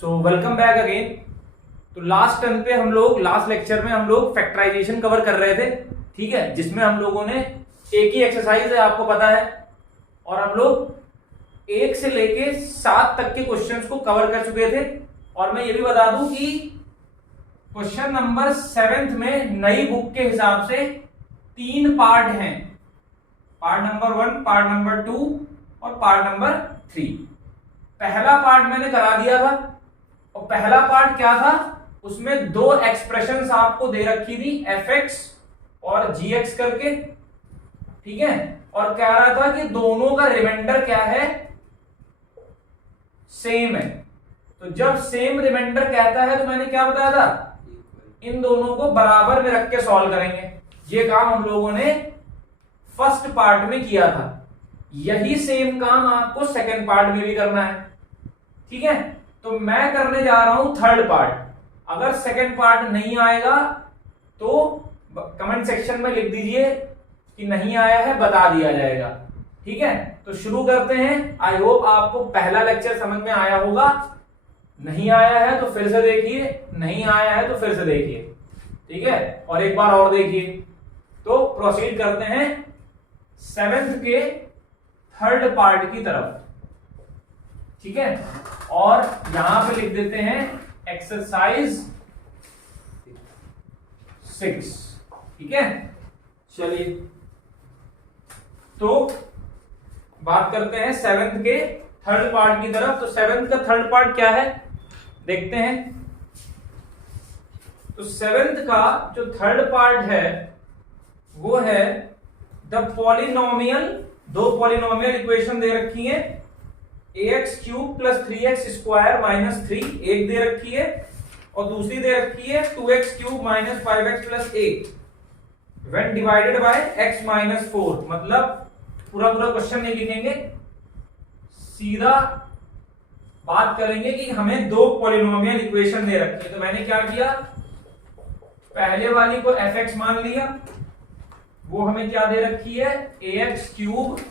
So welcome back again. तो last lecture में हम लोग फैक्टराइजेशन कवर कर रहे थे, ठीक है, जिसमें हम लोगों ने एक ही एक्सरसाइज है, आपको पता है, और हम लोग 1 से लेके 7 तक के क्वेश्चंस को कवर कर चुके थे। और मैं ये भी बता दूं कि क्वेश्चन नंबर 7 में नई बुक के हिसाब से 3 पार्ट हैं, पार्ट नंबर 1, पार्ट नंबर 2 और पार्ट नंबर 3। पहला पार्ट मैंने करा दिया था, और पहला पार्ट क्या था, उसमें 2 एक्सप्रेशंस आपको दे रखी थी, fx और gx करके, ठीक है, और कह रहा था कि दोनों का रिमाइंडर क्या है, सेम है। तो जब सेम रिमाइंडर कहता है तो मैंने क्या बताया था, इन दोनों को बराबर में रख के सॉल्व करेंगे। ये काम हम लोगों ने फर्स्ट पार्ट में किया था, यही सेम काम आपको सेकंड पार्ट में भी करना है, ठीक है। तो मैं करने जा रहा हूं थर्ड पार्ट। अगर सेकंड पार्ट नहीं आएगा तो कमेंट सेक्शन में लिख दीजिए कि नहीं आया है, बता दिया जाएगा, ठीक है। तो शुरू करते हैं। आई होप आपको पहला लेक्चर समझ में आया होगा। नहीं आया है तो फिर से देखिए, नहीं आया है तो फिर से देखिए, ठीक है, और एक बार और देखिए। तो प्रोसीड करते हैं 7th के थर्ड पार्ट की तरफ, ठीक है। और यहां पे लिख देते हैं एक्सरसाइज 6, ठीक है। चलिए, तो बात करते हैं 7th के थर्ड पार्ट की तरफ। तो 7th का थर्ड पार्ट क्या है देखते हैं। तो 7th का जो थर्ड पार्ट है वो है द पॉलिनोमियल, 2 पॉलिनोमियल इक्वेशन दे रखी है, ax³ + 3x² - 3 एक दे रखी है, और दूसरी दे रखी है 2x³ - 5x + 8 when divided by x - 4। मतलब पूरा क्वेश्चन नहीं लिखेंगे, सीधा बात करेंगे कि हमें 2 पॉलिनोमियल इक्वेशन दे रखी है। तो मैंने क्या किया, पहले वाली को fx मान लिया, वो हमें क्या दे रखी है, ax³ +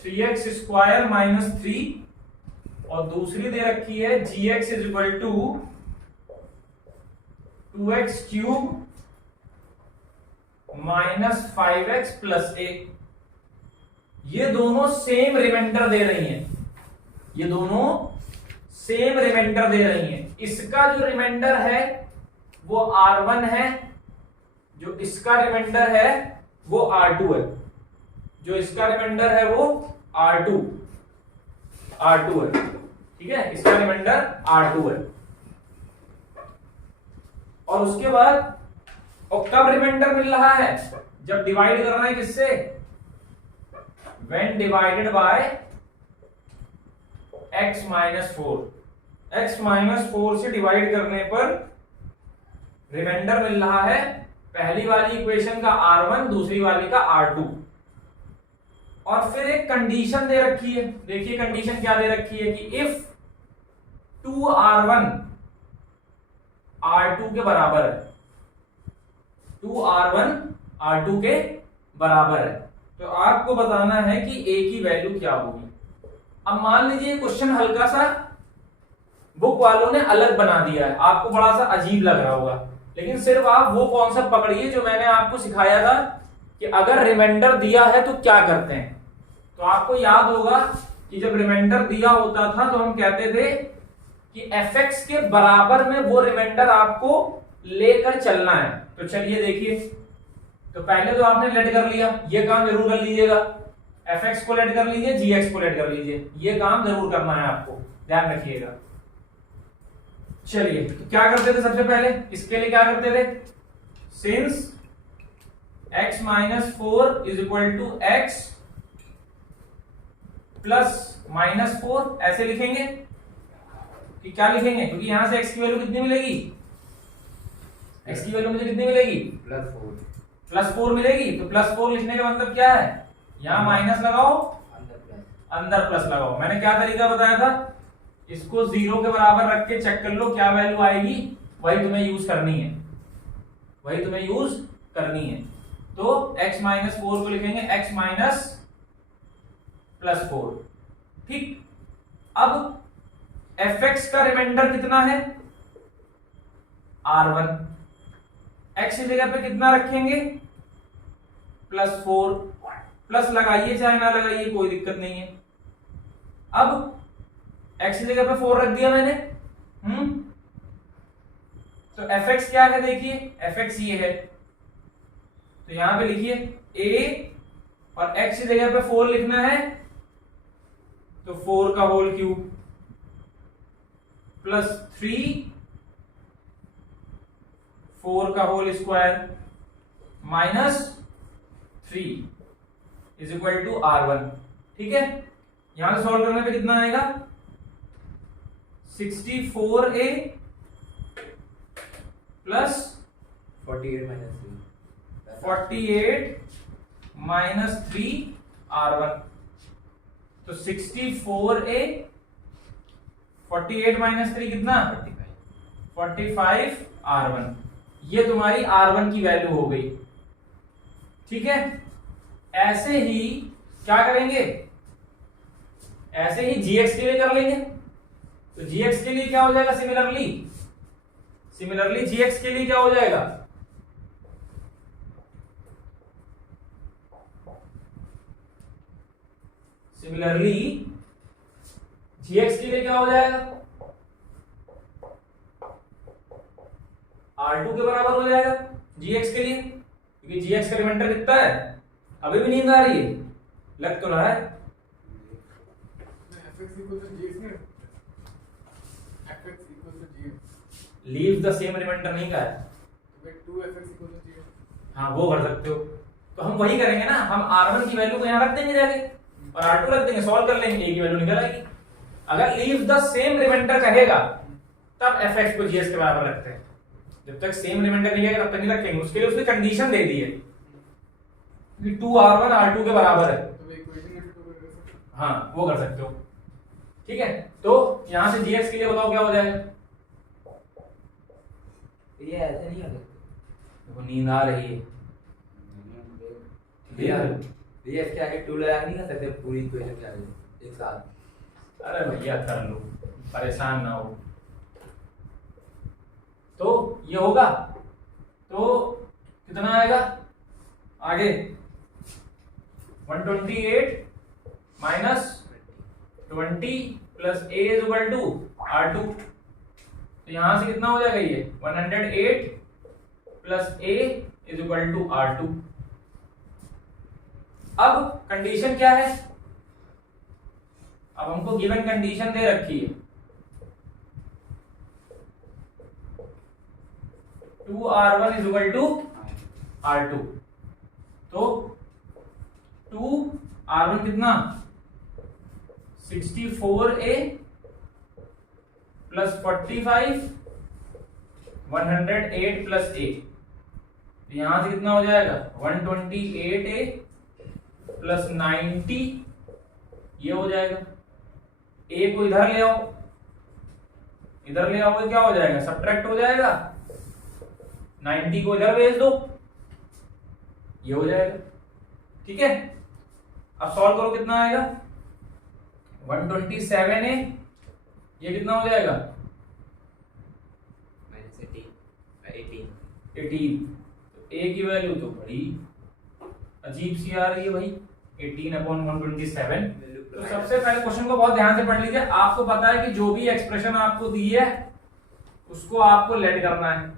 3x² - 3, और दूसरी दे रखी है gx = 2x³ - 5x + 8। ये दोनों सेम रिमाइंडर दे रही हैं, ये दोनों सेम रिमाइंडर दे रही हैं। इसका जो रिमाइंडर है वो r1 है, जो इसका रिमाइंडर है वो r2 है, जो इसका रिमाइंडर है वो r2 है, ठीक है, इसका रिमाइंडर r2 है। और उसके बाद, और कब रिमाइंडर मिल रहा है, जब डिवाइड कर रहे हैं किससे, when divided by x - 4। x - 4 से डिवाइड करने पर रिमाइंडर मिल रहा है, पहली वाली इक्वेशन का r1, दूसरी वाली का r2। और फिर एक कंडीशन दे रखी है, देखिए कंडीशन क्या दे रखी है कि इफ 2r1 r2 के बराबर है, 2r1 r2 के बराबर है, तो आपको बताना है कि a की वैल्यू क्या होगी। अब मान लीजिए क्वेश्चन हल्का सा बुक वालों ने अलग बना दिया है, आपको बड़ा सा अजीब लग रहा होगा, लेकिन सिर्फ आप वो कॉन्सेप्ट पकड़िए जो मैंने आपको सिखाया था कि अगर रिमाइंडर दिया है तो क्या करते हैं। तो आपको याद होगा कि जब रिमाइंडर दिया होता था तो हम कहते थे कि fx के बराबर में वो रिमाइंडर आपको लेकर चलना है। तो चलिए देखिए, तो पहले तो आपने लेट कर लिया, ये काम जरूर कर लीजिएगा, fx को लेट कर लीजिए, gx को लेट कर लीजिए, ये काम जरूर करना है, आपको ध्यान रखिएगा। चलिए, तो क्या करते थे सबसे पहले, इसके लिए क्या करते थे, सिंस x - 4 = x + -4, ऐसे लिखेंगे कि क्या लिखेंगे, क्योंकि यहां से x की वैल्यू कितनी मिलेगी, x की वैल्यू मुझे कितनी मिलेगी, +4 मिलेगी। तो +4 लिखने का मतलब क्या है, यहां माइनस लगाओ, अंदर प्लस लगाओ। मैंने क्या तरीका बताया था, इसको 0 के बराबर रख के चेक कर लो क्या वैल्यू आएगी, वही तुम्हें यूज करनी है, वही तुम्हें यूज करनी है। तो x - 4 को लिखेंगे x - +4। ठीक, अब fx का रिमाइंडर कितना है r1, x की जगह पे कितना रखेंगे +4, प्लस लगाइए चाहे ना लगाइए कोई दिक्कत नहीं है। अब x की जगह पे 4 रख दिया मैंने, तो fx क्या है देखिए, fx ये है, तो यहां पे लिखिए a और x की जगह पे 4 लिखना है, तो 4 का होल क्यूब +3 4 का whole square -3 is equal to r1। ठीक है, यहां से सॉल्व करने पे कितना आएगा 64a प्लस 48 माइनस 3 r1, तो 64a 48 माइनस 3 कितना 45 r1, ये तुम्हारी r1 की वैल्यू हो गई। ठीक है, ऐसे ही क्या करेंगे, ऐसे ही gx के लिए कर लेंगे, तो gx के लिए क्या हो जाएगा, सिमिलरली gx के लिए क्या हो जाएगा, सिमिलरली gx के लिए क्या हो जाएगा, r2 के बराबर हो जाएगा gx के लिए, क्योंकि gx का रिमाइंडर कितना है, अभी भी नींद आ रही है, लग तो रहा है। लीव द सेम रिमाइंडर नहीं का है, हाँ वो कर सकते हो, तो हम वही करेंगे ना, हम r1 की वैल्यू को यहाँ रख देंगे जाके और r2 रख देंगे, सॉल्व कर लेंगे, a की वैल्यू निकल आएगी। अगर लीव द सेम रिमाइंडर कहेगा तब fx को gx के बराबर रखते हैं, जब तक सेम रिमाइंडर नहीं आएगा तब तक नहीं रखेंगे, उसके लिए उसने कंडीशन दे दी है कि 2r1 r2 के बराबर है, हाँ वो कर सकते हो। ठीक है, तो यहां से gx के लिए बताओ क्या हो जाएगा, ये ऐसे नहीं हो सकते, देखो नींद आ रही है, ये इसके आगे 2 लगा नहीं कर सकते पूरी इक्वेशन के आगे एक साथ। अरे भैया कर लो, परेशान ना हो। तो ये होगा, तो कितना आएगा आगे 128 minus 20 plus a is equal to r2, तो यहां से कितना हो जाएगा ये 108 plus a is equal to r2। अब कंडीशन क्या है, अब हमको गिवन कंडीशन दे रखी है 2r1 is equal to r2, तो 2r1 कितना 64a प्लस 45 108 प्लस a, यहां से कितना हो जाएगा 128a प्लस 90, ये हो जाएगा, a को इधर ले आओ, इधर ले आओगे क्या हो जाएगा सब्ट्रैक्ट हो जाएगा, 90 को इधर भेज दो, ये हो जाएगा। ठीक है, अब सॉल्व करो कितना आएगा 127a, ये कितना हो जाएगा -18, तो a की वैल्यू तो बड़ी अजीब सी आ रही है भाई 18/127। तो सबसे पहले क्वेश्चन को बहुत ध्यान से पढ़ लीजिए, आपको पता है कि जो भी एक्सप्रेशन आपको दी है उसको आपको लेट करना है,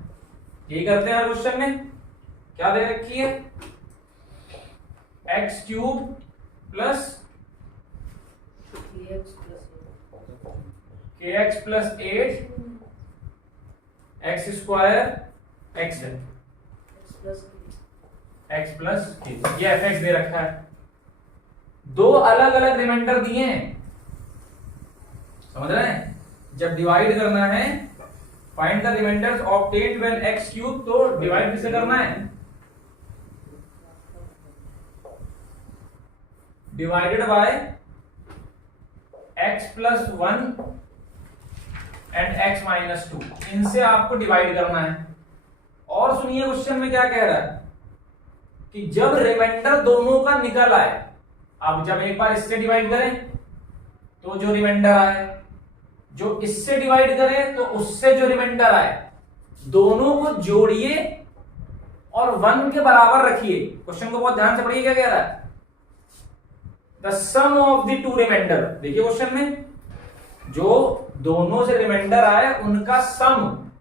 यही करते हैं हर क्वेश्चन में। क्या दे रखी है x³ plus kx plus 8 x² x है x प्लस k, ये fx दे रखा है, दो अलग अलग रिमाइंडर दिए हैं, समझ रहे हैं। जब डिवाइड करना है find the remainders obtained when x³, तो डिवाइड किससे करना है divided by x plus 1 and x minus 2, इनसे आपको डिवाइड करना है। और सुनिए क्वेश्चन में क्या कह रहा है कि जब रिमाइंडर दोनों का निकल आए अब जब एक बार इससे डिवाइड करें तो जो रिमाइंडर आए, जो इससे डिवाइड करें तो उससे जो रिमाइंडर आए, दोनों को जोड़िए और 1 के बराबर रखिए। क्वेश्चन को बहुत ध्यान से पढ़िए क्या कह रहा है। The sum of the two remainder, देखिए क्वेश्चन में जो दोनों से रिमाइंडर आए उनका सम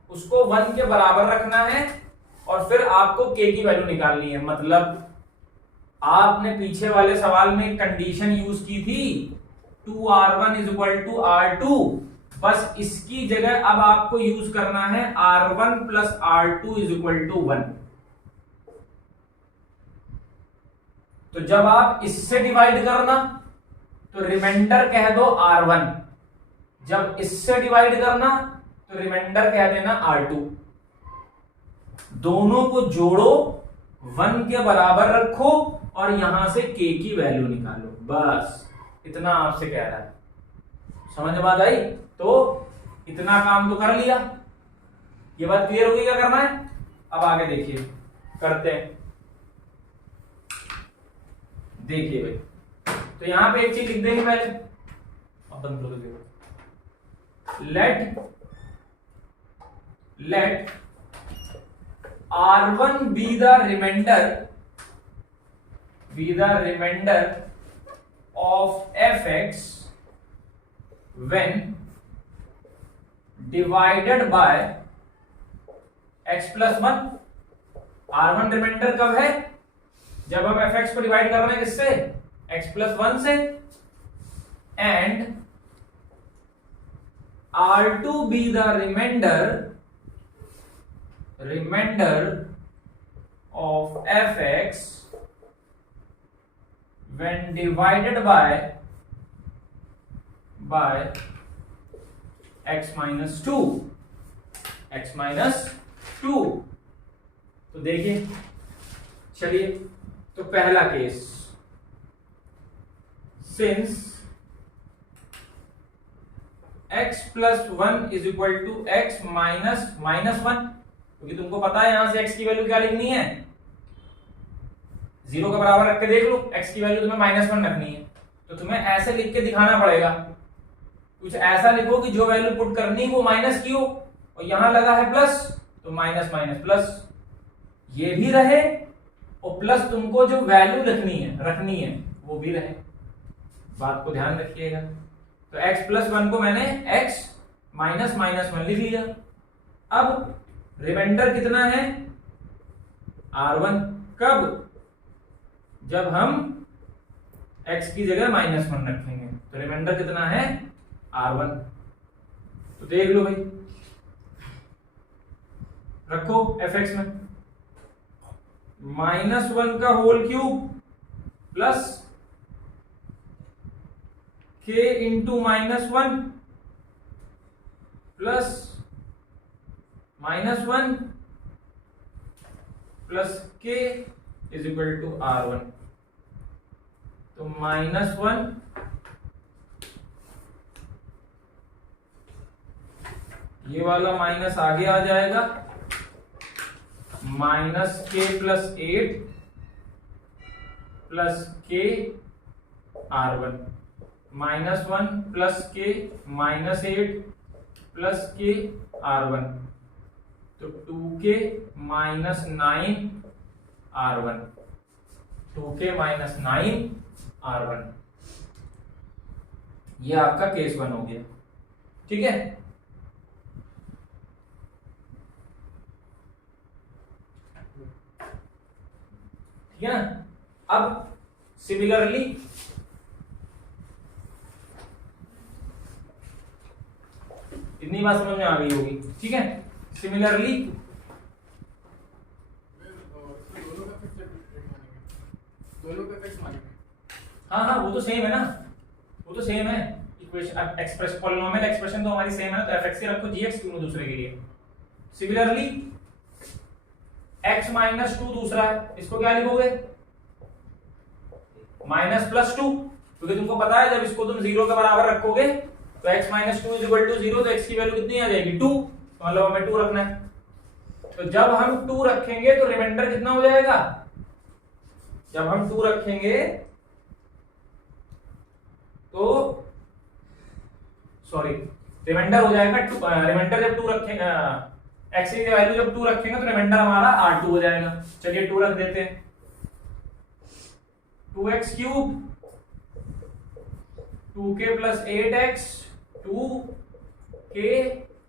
उसको 1 के बराबर रखना है और फिर आपको k की वैल्यू निकालनी है। मतलब आपने पीछे वाले सवाल में कंडीशन यूज की थी 2r1 is equal to r2, बस इसकी जगह अब आपको यूज करना है r1 plus r2 is equal to 1। तो जब आप इससे डिवाइड करना तो रिमाइंडर कह दो r1, जब इससे डिवाइड करना तो रिमाइंडर कह देना r2। दोनों को जोड़ो, 1 के बराबर रखो और यहां से k की वैल्यू निकालो। बस इतना आपसे कह रहा है। समझ में बात आई? तो इतना काम तो कर लिया, ये बात क्लियर होगी क्या करना है। अब आगे देखिए, करते हैं। देखिए भाई, तो यहां पे एक चीज लिख देंगे पहले, अब बंद करो देखो। let r1 be the remainder of fx when divided by x plus 1। r1 reminder कब है? जब हम fx को डिवाइड कर रहे हैं किससे? x plus 1 से। And r2 be the remainder of fx when divided by x minus 2। तो देखिए, चलिए, तो पहला case, since x plus 1 is equal to x minus 1, क्योंकि तुमको पता है यहां से x की वैल्यू क्या लिखनी है, 0 के बराबर रख के देख लो, x की वैल्यू तुम्हें -1 रखनी है। तो तुम्हें ऐसे लिख के दिखाना पड़ेगा, कुछ ऐसा लिखो कि जो वैल्यू पुट करनी वो माइनस की हो, और यहां लगा है प्लस तो माइनस माइनस प्लस ये भी रहे, और प्लस तुमको जो वैल्यू रखनी है वो भी रहे। बात को ध्यान रखिएगा। तो x plus 1 को मैंने x माइनस 1 लिख लिया। अब रिमाइंडर कितना है? r1। कब? जब हम x की जगह -1 रखेंगे तो रिमाइंडर कितना है? r1। तो देख लो भाई, रखो fx में -1 का whole cube plus k into -1 plus -1 plus k is equal to r1। तो -1 ये वाला माइनस आगे आ जाएगा, -k plus 8 plus k r1, -1 plus k -8 plus k r1, तो 2k -9 r1, 2k -9 r1। ये आपका केस 1 हो गया। ठीक है, ठीक है ना। अब सिमिलरली इतनी बात समझ में आ गई होगी। ठीक है, सिमिलरली हाँ वो तो सेम है ना, वो तो सेम है इक्वेशन, एक्सप्रेशन, पॉलिनोमियल एक्सप्रेशन तो हमारी सेम है ना, तो fx से रखो gx दोनों दूसरे के लिए। सिमिलरली x -2 दूसरा है, इसको क्या लिखोगे? -+2, क्योंकि तुमको पता है जब इसको तुम 0 के बराबर रखोगे तो x -2 इज इक्वल टू 0, तो x की वैल्यू कितनी आ जाएगी? 2, तो मतलब हमें 2 रखना है। तो जब हम 2 रखेंगे तो रिमाइंडर कितना हो जाएगा? जब हम 2 रखेंगे तो सॉरी रिमाइंडर हो जाएगा रिमाइंडर जब 2 रखेंगे x की वैल्यू जब 2 रखेंगे तो रिमाइंडर हमारा R2 हो जाएगा। चलिए 2 रख देते हैं, 2x cube 2k plus 8x 2k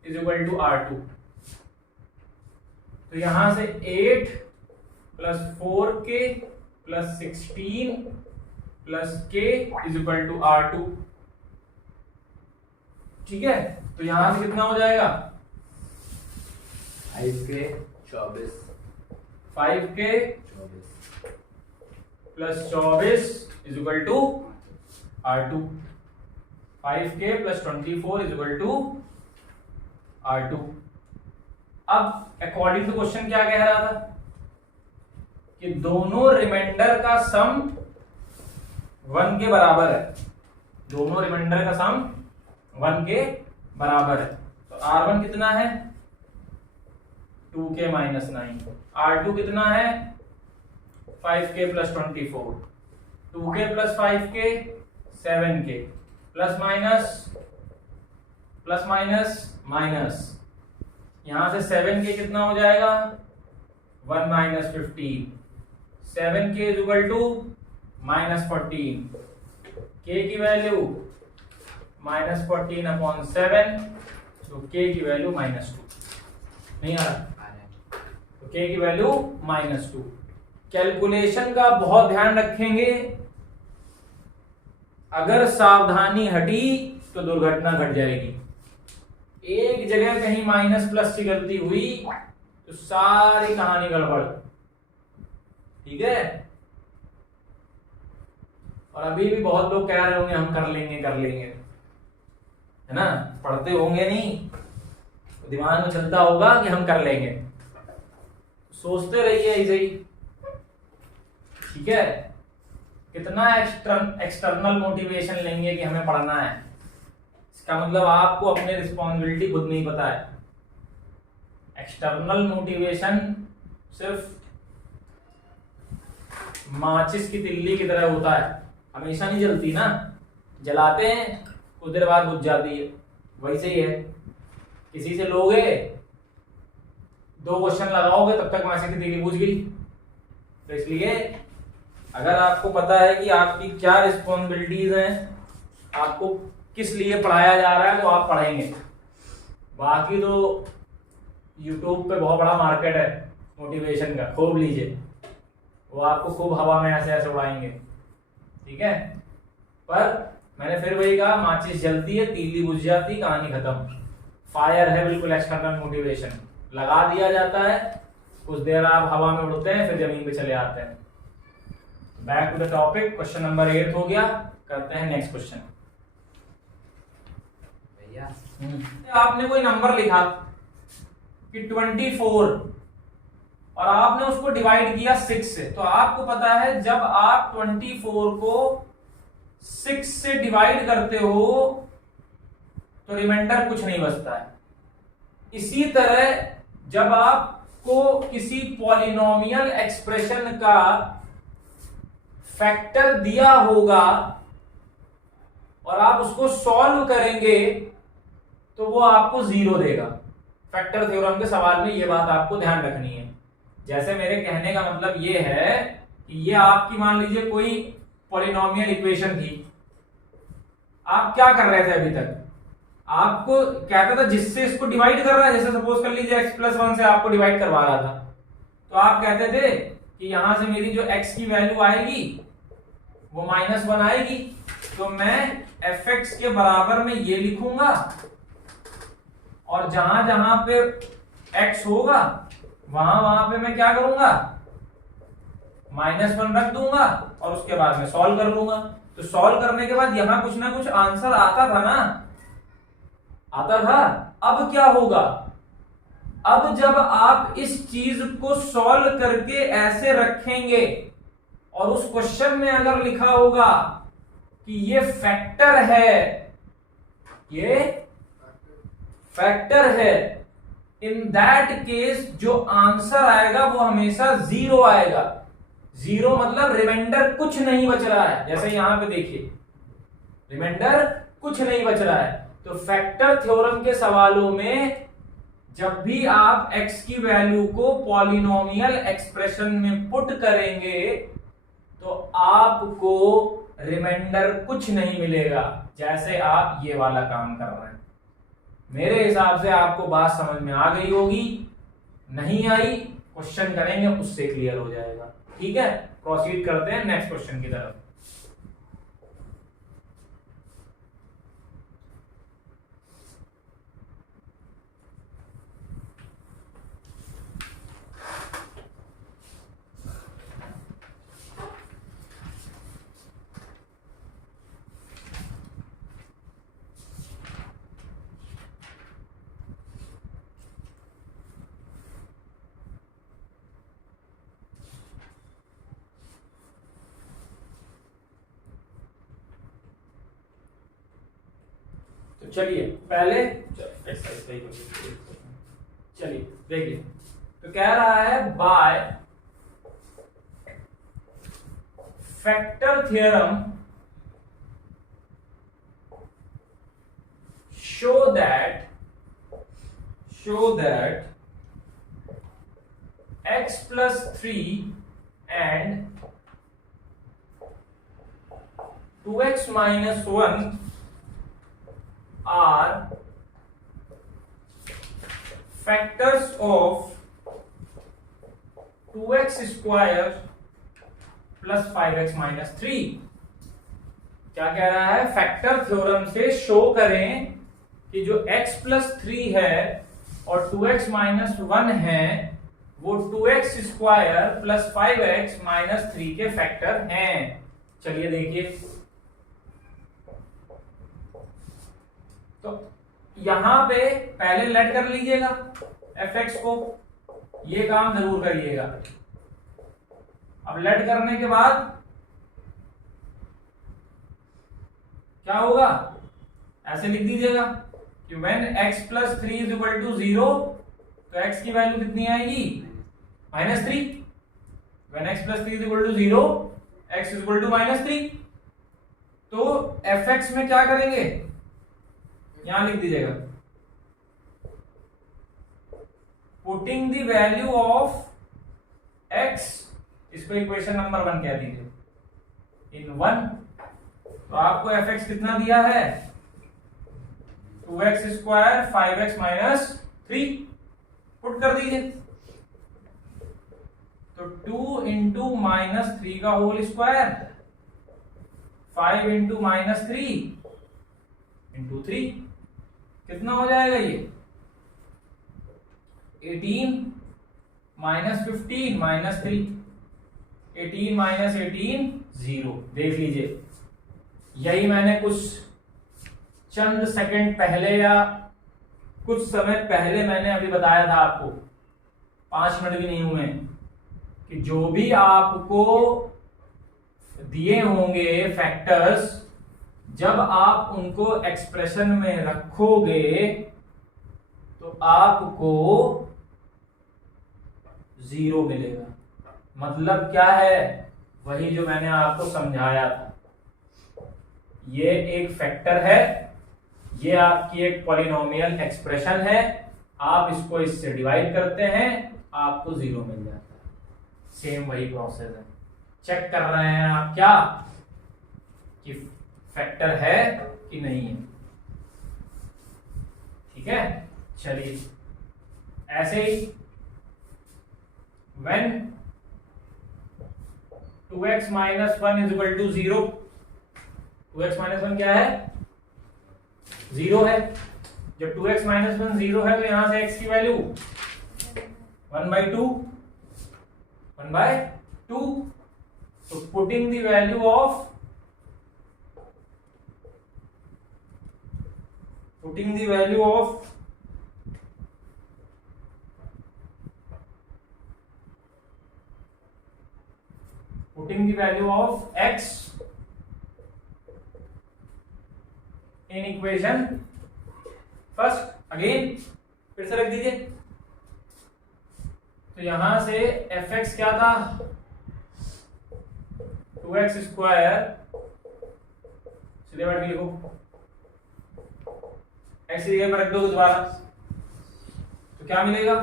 is equal to R2। तो यहां से 8 plus 4k plus 16 plus k is equal to R2। ठीक है, तो यहां से कितना हो जाएगा 5k 24 5k plus 24 is equal to R2। 5k plus 24 is equal to R2। अब अकॉर्डिंग टू क्वेश्चन क्या कह रहा था कि दोनों रिमाइंडर का सम 1 के बराबर है, दोनों रिमाइंडर का सम 1 के बराबर है। तो R1 कितना है 2k माइनस 9, R2 कितना है 5k plus 24, 2k plus 5k 7k plus minus minus यहां से 7k कितना हो जाएगा 1 minus 15, 7k is equal to minus 14, k की वैल्यू माइनस 14 अपॉन 7, तो k की वैल्यू -2 नहीं आ रहा, तो k की वैल्यू -2। कैलकुलेशन का बहुत ध्यान रखेंगे, अगर सावधानी हटी तो दुर्घटना घट जाएगी। एक जगह कहीं माइनस प्लस की गलती हुई तो सारी कहानी गड़बड़। ठीक है, और अभी भी बहुत लोग कह रहे होंगे हम कर लेंगे है ना, पढ़ते होंगे नहीं तो दिमाग में चलता होगा कि हम कर लेंगे, सोचते रहिए ऐसे ही। ठीक है, कितना एक्सटर्नल मोटिवेशन लेंगे कि हमें पढ़ना है, इसका मतलब आपको अपनी रिस्पॉन्सिबिलिटी खुद नहीं पता है। एक्सटर्नल मोटिवेशन सिर्फ माचिस की तिल्ली की तरह होता है, हमेशा नहीं जलती ना, जलाते हैं कुछ देर बाद बुझ जाती है, वैसे ही है। किसी से लोगे 2 क्वेश्चन लगाओगे तब तक माचिस की तिल्ली बुझ गई। तो इसलिए अगर आपको पता है कि आपकी क्या रिस्पॉन्सिबिलिटीज हैं, आपको किस लिए पढ़ाया जा रहा है, तो आप पढ़ेंगे। बाकी तो YouTube पे बहुत बड़ा मार्केट है मोटिवेशन का, खूब लीजिए, वो आपको खूब हवा में ऐसे ऐसे उड़ाएंगे। ठीक है, पर मैंने फिर वही कहा, माचिस जलती है तीली बुझ जाती, कहानी खत्म। फायर है बिल्कुल एक्सटर्नल मोटिवेशन, लगा दिया जाता है, कुछ देर आप हवा में उड़ते हैं, फिर जमीन पे चले आते हैं। Back to the topic, question number 8 हो गया, करते हैं नेक्स्ट क्वेश्चन। आपने कोई नंबर लिखा कि 24 और आपने उसको डिवाइड किया 6 से, तो आपको पता है जब आप 24 को 6 से डिवाइड करते हो तो रिमाइंडर कुछ नहीं बचता है। इसी तरह जब आपको किसी पॉलिनोमियल एक्सप्रेशन का फैक्टर दिया होगा और आप उसको सॉल्व करेंगे तो वो आपको 0 देगा। फैक्टर थ्योरम के सवाल में ये बात आपको ध्यान रखनी है। जैसे मेरे कहने का मतलब ये है कि ये आपकी मान लीजिए कोई पॉलिनोमियल इक्वेशन थी, आप क्या कर रहे थे अभी तक, आपको कहता था जिससे इसको डिवाइड कर रहा है, जैसे सपोज कर लीजिए x+1 से आपको डिवाइड करवा रहा था, तो आप कहते थे कि यहां से मेरी जो x की वैल्यू आएगी वो -1 आएगी, तो मैं fx के बराबर में ये लिखूंगा और जहां जहां पे x होगा वहां पे मैं क्या करूंगा -1 रख दूंगा और उसके बाद में सॉल्व कर लूंगा। तो सॉल्व करने के बाद यहां कुछ ना कुछ आंसर आता था ना, आता था। अब क्या होगा, अब जब आप इस चीज को सॉल्व करके ऐसे रखेंगे और उस क्वेश्चन में अगर लिखा होगा कि ये फैक्टर है, ये फैक्टर है, इन दैट केस जो आंसर आएगा वो हमेशा 0 आएगा। 0 मतलब रिमाइंडर कुछ नहीं बच रहा है। जैसे यहां पे देखिए रिमाइंडर कुछ नहीं बच रहा है। तो फैक्टर थ्योरम के सवालों में जब भी आप x की वैल्यू को पॉलिनोमियल एक्सप्रेशन में पुट करेंगे तो आपको रिमाइंडर कुछ नहीं मिलेगा, जैसे आप ये वाला काम कर रहे हैं। मेरे हिसाब से आपको बात समझ में आ गई होगी, नहीं आई क्वेश्चन करेंगे उससे क्लियर हो जाएगा। ठीक है, प्रोसीड करते हैं नेक्स्ट क्वेश्चन की तरफ। तो चलिए पहले चलिए देखिए, तो कह रहा है by factor theorem show that x plus 3 and 2x minus 1 are factors of 2x square plus 5x minus 3। क्या कह रहा है, फैक्टर थ्योरम से शो करें कि जो x प्लस 3 है और 2x माइनस 1 है वो 2x square plus 5x minus 3 के फैक्टर हैं। चलिए देखिए, तो यहां पे पहले लेट कर लीजिएगा fx को, ये काम जरूर करिएगा। अब लेट करने के बाद क्या होगा, ऐसे लिख दीजिएगा कि when x plus 3 is equal to 0, तो x की वैल्यू कितनी आएगी, -3। when x plus 3 is equal to 0, x is equal to -3। तो fx में क्या करेंगे, यहां लिख दीजिएगा putting the value of x, इसको इक्वेशन नंबर 1 कह दीजिए, इन 1। तो आपको fx कितना दिया है, 2x square 5x minus 3, put कर दीजिए। तो 2 इंटू माइनस 3 का whole square, 5 into minus 3 into 3, कितना हो जाएगा ये, 18 माइनस 15 माइनस 3, 18 माइनस 18 0। देख लीजिए, यही मैंने कुछ चंद सेकंड पहले या कुछ समय पहले मैंने अभी बताया था आपको, 5 मिनट भी नहीं हुए, कि जो भी आपको दिए होंगे फैक्टर्स, जब आप उनको एक्सप्रेशन में रखोगे तो आपको 0 मिलेगा। मतलब क्या है, वही जो मैंने आपको समझाया था, ये एक फैक्टर है, ये आपकी एक पॉलिनोमियल एक्सप्रेशन है, आप इसको इससे डिवाइड करते हैं आपको 0 मिल जाता है। सेम वही प्रोसेस है, चेक कर रहे हैं आप क्या कि फैक्टर है कि नहीं है। ठीक है, चलिए ऐसे ही when 2x minus 1 is equal to 0, 2x minus 1 क्या है, 0 है। जब 2x माइनस 1 0 है तो यहां से x की वैल्यू 1/2, 1/2। तो putting the value of x in equation first, again फिर से रख दीजिए। तो यहां से fx क्या था, 2x स्क्वायर सीधे बैठ के लिखो, x की जगह पर रख दो दोबारा, तो क्या मिलेगा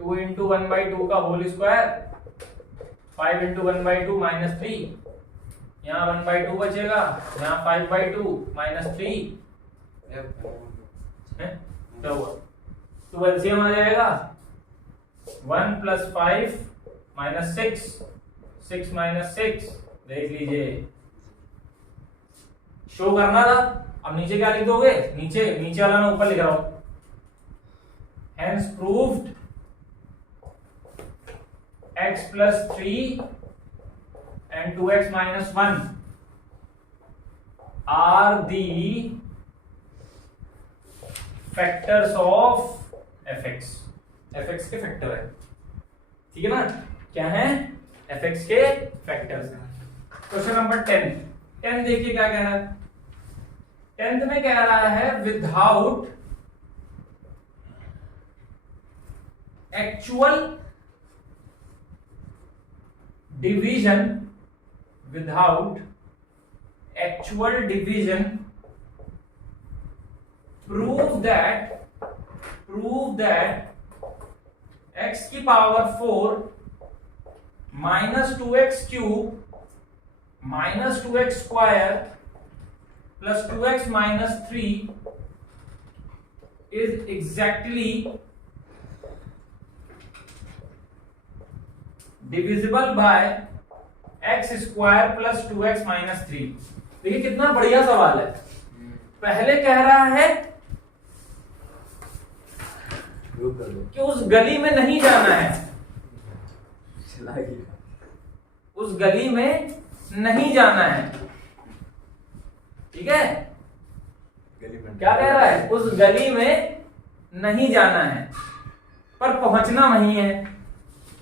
2 इंटू 1/2 का होल स्क्वायर, 5 इंटू 1/2 माइनस 3, यहाँ 1/2 बचेगा, यहाँ 5/2 माइनस 3 है, क्या हुआ, तो एलसीएम आ जाएगा 1 + 5 - 6, 6 - 6, देख लीजिए, शो करना था। अब नीचे क्या लिख दोगे, नीचे वाला मैं ऊपर लिख रहा हूं, hence proved x + 3 and 2x - 1 are the factors of fx, fx के फैक्टर है, ठीक है ना, क्या है, fx के फैक्टर्स हैं। क्वेश्चन नंबर 10 देखिए क्या कह रहा है, 10th में कह रहा है without actual division, prove that x की power 4 - 2x cube - 2x square plus 2x minus 3 is exactly divisible by x square plus 2x minus 3। देखिए कितना बढ़िया सवाल है। पहले कह रहा है कि उस गली में नहीं जाना है, उस गली में नहीं जाना है, ठीक है, क्या कह रहा है, उस गली में नहीं जाना है पर पहुंचना वहीं है।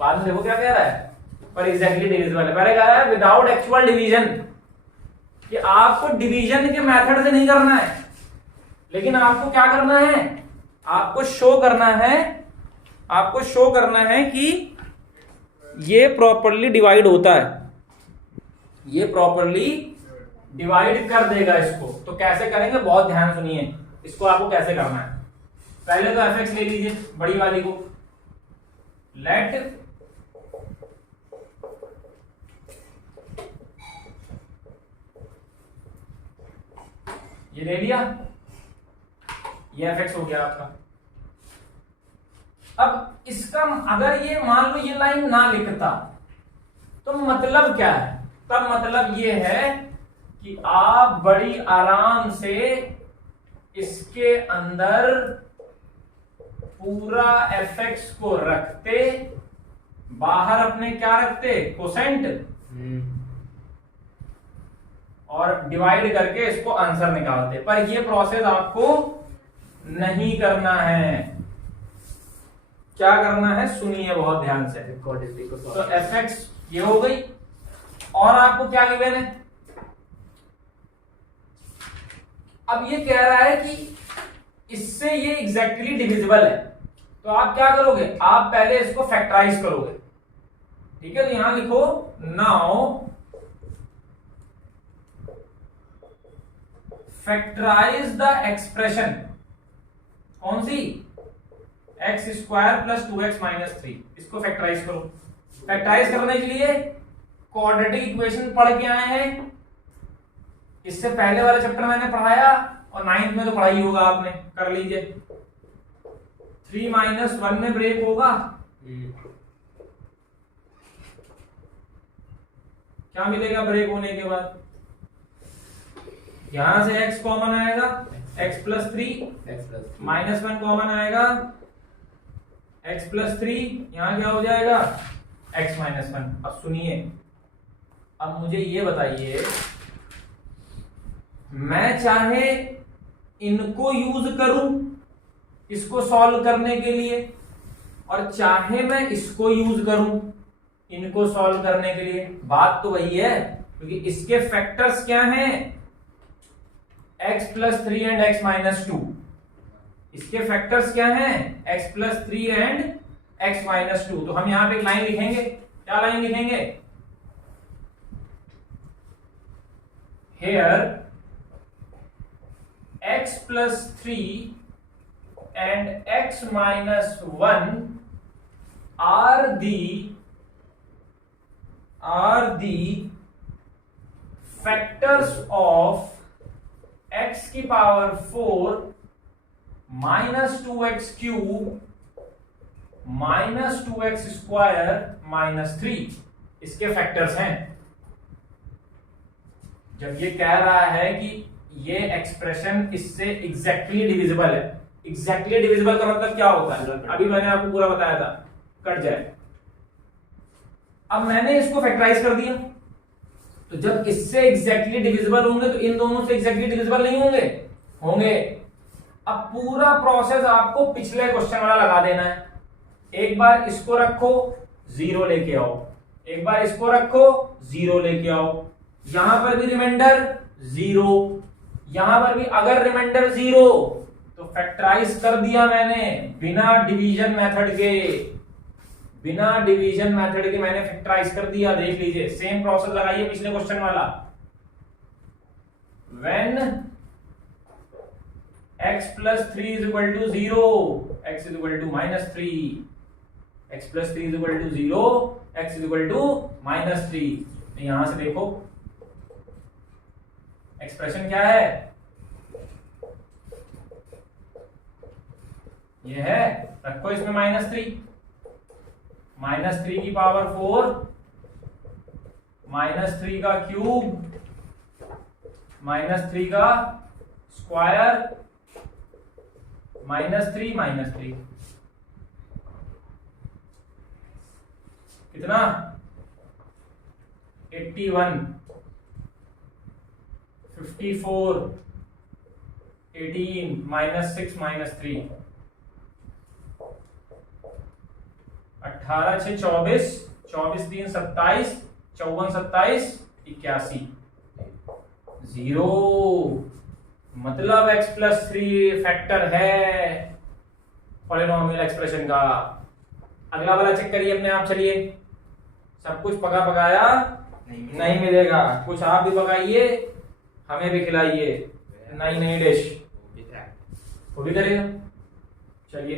बाद में देखो क्या कह रहा है, पर एग्जैक्टली डिविजिबल है। पहले कह रहा है विदाउट एक्चुअल डिवीजन, कि आपको डिवीजन के मेथड से नहीं करना है, लेकिन आपको क्या करना है, आपको शो करना है कि ये प्रॉपरली डिवाइड होता है, ये प्रॉपरली डिवाइड कर देगा इसको। तो कैसे करेंगे, बहुत ध्यान सुनिए, इसको आपको कैसे करना है। पहले तो fx ले लीजिए बड़ी वाली को, लेट ये ले लिया, ये fx हो गया आपका। अब इसका अगर ये मान लो ये लाइन ना लिखता तो मतलब क्या है, तब मतलब ये है कि आप बड़ी आराम से इसके अंदर पूरा fx को रखते, बाहर अपने क्या रखते, कोसेंट, और डिवाइड करके इसको आंसर निकालते। पर ये प्रोसेस आपको नहीं करना है। क्या करना है, सुनिए बहुत ध्यान से। तो fx ये हो गई, और आपको क्या गिवन है, अब ये कह रहा है कि इससे ये एग्जैक्टली डिविजिबल है, तो आप क्या करोगे, आप पहले इसको फैक्टराइज करोगे, ठीक है। तो यहां लिखो नाउ फैक्टराइज द एक्सप्रेशन, कौन सी, x² + 2x - 3, इसको फैक्टराइज करो। फैक्टराइज करने के लिए क्वाड्रेटिक इक्वेशन पढ़ के आए हैं, इससे पहले वाला चैप्टर मैंने पढ़ाया, और 9th में तो पढ़ा ही होगा आपने, कर लीजिए। 3 - 1 में ब्रेक होगा, क्या मिलेगा ब्रेक होने के बाद, यहां से x कॉमन आएगा, x + 3 -1 कॉमन आएगा, x + 3, यहां क्या हो जाएगा, x - 1। अब सुनिए, अब मुझे ये बताइए, मैं चाहे इनको यूज करूं इसको सॉल्व करने के लिए, और चाहे मैं इसको यूज करूं इनको सॉल्व करने के लिए, बात तो वही है, क्योंकि इसके फैक्टर्स क्या हैं, x + 3 एंड x - 2। इसके फैक्टर्स क्या हैं, x + 3 एंड x - 2। तो हम यहां पे एक लाइन लिखेंगे, क्या लाइन लिखेंगे, here x plus 3 and x minus 1 are the factors of x की power 4 minus 2x cube minus 2x square minus 3 इसके फैक्टर्स हैं। जब ये कह रहा है कि ये एक्सप्रेशन इससे एग्जैक्टली डिविजिबल है, एग्जैक्टली डिविजिबल का मतलब क्या होता है, अभी मैंने आपको पूरा बताया था, कट जाए। अब मैंने इसको फैक्टराइज कर दिया, तो जब इससे एग्जैक्टली डिविजिबल होंगे तो इन दोनों से एग्जैक्टली डिविजिबल नहीं होंगे, होंगे। अब पूरा प्रोसेस आपको पिछले क्वेश्चन वाला लगा देना है। एक बार इसको रखो, जीरो लेके आओ, एक बार इसको रखो, जीरो लेके आओ, यहां पर भी रिमाइंडर जीरो, यहां पर भी अगर रिमाइंडर जीरो तो फैक्टराइज कर दिया मैंने बिना डिवीजन मेथड के, बिना डिवीजन मेथड के मैंने फैक्टराइज कर दिया। देख लीजिए, सेम प्रोसेस लगाइए पिछले क्वेश्चन वाला। When x plus 3 is equal to 0, x is equal to minus 3, x plus 3 is equal to 0, x is equal to minus 3। यहां से देखो एक्सप्रेशन क्या है, ये है, रखो इसमें -3, -3 की पावर 4 -3 का क्यूब -3 का स्क्वायर -3 कितना 81 54 18 -6 -3 18 6 24 24 3 27 54 27 81 0, मतलब x plus 3 फैक्टर है पॉलिनोमियल एक्सप्रेशन का। अगला वाला चेक करिए अपने आप, चलिए। सब कुछ पका पकाया नहीं मिलेगा, कुछ आप भी पकाइए, हमें भी खिलाइए नई नई डिश, वो भी करेगा। चलिए